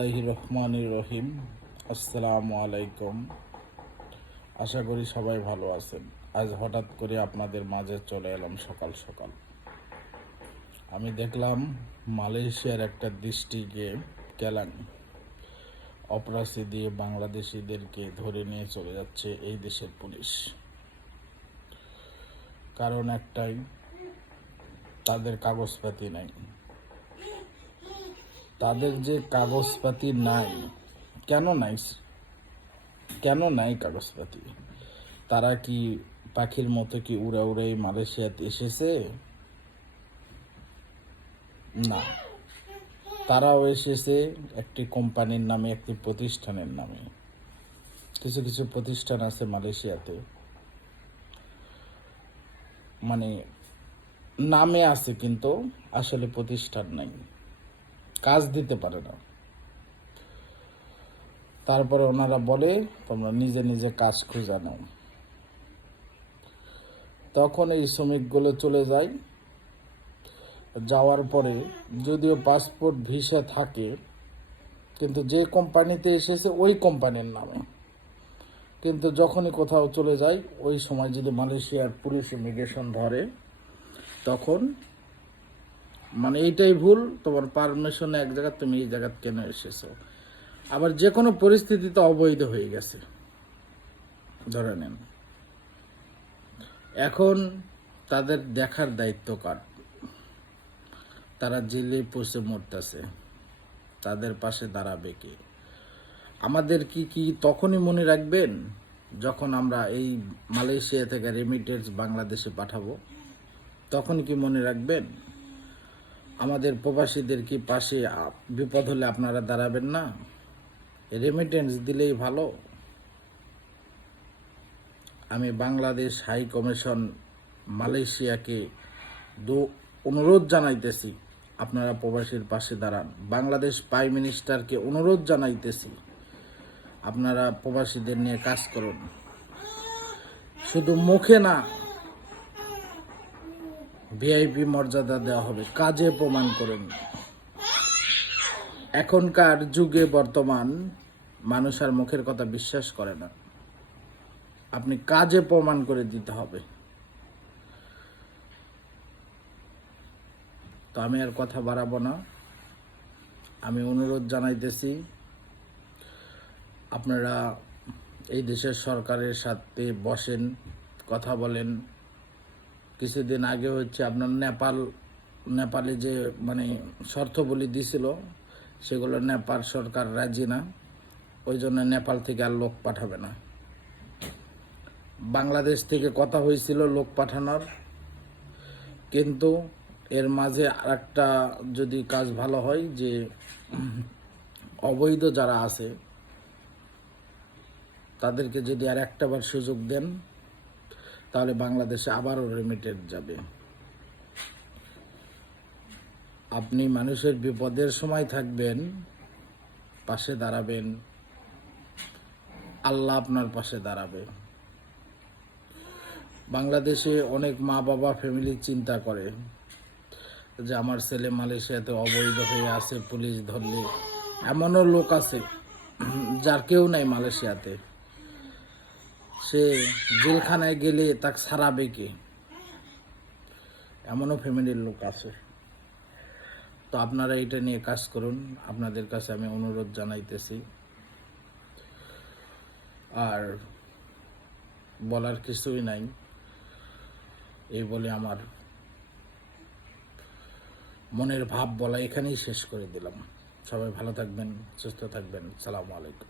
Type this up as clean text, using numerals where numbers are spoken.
রহমানির রহিম। আসসালামু আলাইকুম। আশা করি সবাই ভালো আছেন। আজ হঠাৎ করে আপনাদের মাঝে চলে এলাম সকাল সকাল। আমি দেখলাম মালয়েশিয়ার একটা ডিস্ট্রিক্টে কেলানি অপরাধী দিয়ে বাংলাদেশিদেরকে ধরে নিয়ে চলে যাচ্ছে এই দেশের পুলিশ। কারণ একটাই, তাদের কাগজপাতি নাই। তাদের যে কাগজপাতি নাই, কেন নাই কাগজপাতি? তারা কি পাখির মতো কি উড়ে উড়ে মালয়েশিয়াতে এসেছে? না, তারাও এসেছে একটি কোম্পানির নামে, একটি প্রতিষ্ঠানের নামে। কিছু কিছু প্রতিষ্ঠান আছে মালয়েশিয়াতে, মানে নামে আছে কিন্তু আসলে প্রতিষ্ঠান নাই, কাজ দিতে পারে না। তারপরে ওনারা বলে তোমরা নিজে নিজে কাজ খুঁজে নাও। তখন এই শ্রমিকগুলো চলে যায়। যাওয়ার পরে যদিও পাসপোর্ট ভিসা থাকে, কিন্তু যে কোম্পানিতে এসেছে ওই কোম্পানির নামে। কিন্তু যখনই কোথাও চলে যায়, ওই সময় যদি মালয়েশিয়ার পুলিশ ইমিগ্রেশন ধরে, তখন মানে এইটাই ভুল, তোমার পারমিশনে এক জায়গা, তুমি এই জায়গা কেন এসেছো। আবার যে কোনো পরিস্থিতিতে অবৈধ হয়ে গেছে ধরে নেন। এখন তাদের দেখার দায়িত্ব কার? তারা জেলে পচে মরতেছে, তাদের পাশে দাঁড়াবে কে? আমাদের কি তখনই মনে রাখবেন যখন আমরা এই মালয়েশিয়া থেকে রেমিটেন্স বাংলাদেশে পাঠাবো? তখন কি মনে রাখবেন? আমাদের প্রবাসীদের কি পাশে বিপদ হলে আপনারা দাঁড়াবেন না? রেমিটেন্স দিলেই ভালো। আমি বাংলাদেশ হাই কমিশন মালয়েশিয়াকে অনুরোধ জানাইতেছি, আপনারা প্রবাসীর পাশে দাঁড়ান। বাংলাদেশ প্রাইম মিনিস্টারকে অনুরোধ জানাইতেছি, আপনারা প্রবাসীদের নিয়ে কাজ করুন। শুধু মুখে না, ভিআইপি মর্যাদা দেওয়া হবে, কাজে প্রমাণ করেন। এখনকার যুগে বর্তমান মানুষ আর মুখের কথা বিশ্বাস করে না, আপনি কাজে প্রমাণ করে দিতে হবে। তো আমি আর কথা বাড়াবো না, আমি অনুরোধ জানাইতেছি আপনারা এই দেশের সরকারের সাথে বসেন, কথা বলেন। কিছুদিন আগে হচ্ছে আপনার নেপালে যে মানে শর্তবলী দিছিল, সেগুলো নেপাল সরকার রাজি না, ওই জন্য নেপাল থেকে আর লোক পাঠাবে না। বাংলাদেশ থেকে কথা হয়েছিল লোক পাঠানোর, কিন্তু এর মাঝে আরেকটা যদি কাজ ভালো হয়, যে অবৈধ যারা আছে তাদেরকে যদি আর একটাবার সুযোগ দেন, তাহলে বাংলাদেশে আবারও রেমিটেন্স যাবে। আপনি মানুষের বিপদের সময় থাকবেন, পাশে দাঁড়াবেন, আল্লাহ আপনার পাশে দাঁড়াবে। বাংলাদেশে অনেক মা বাবা ফ্যামিলি চিন্তা করে যে আমার ছেলে মালয়েশিয়াতে অবৈধ হয়ে আছে, পুলিশ ধরলে। এমনও লোক আছে যার কেউ নাই মালয়েশিয়াতে, সে জেলখানায় গেলে তাকে ছাড়াবে কে? এমনও ফ্যামিলির লোক আছে। তো আপনারা এটা নিয়ে কাজ করুন, আপনাদের কাছে আমি অনুরোধ জানাইতেছি। আর বলার কিছুই নাই, এই বলে আমার মনের ভাব বলা এখানেই শেষ করে দিলাম। সবাই ভালো থাকবেন, সুস্থ থাকবেন। আসসালামু আলাইকুম।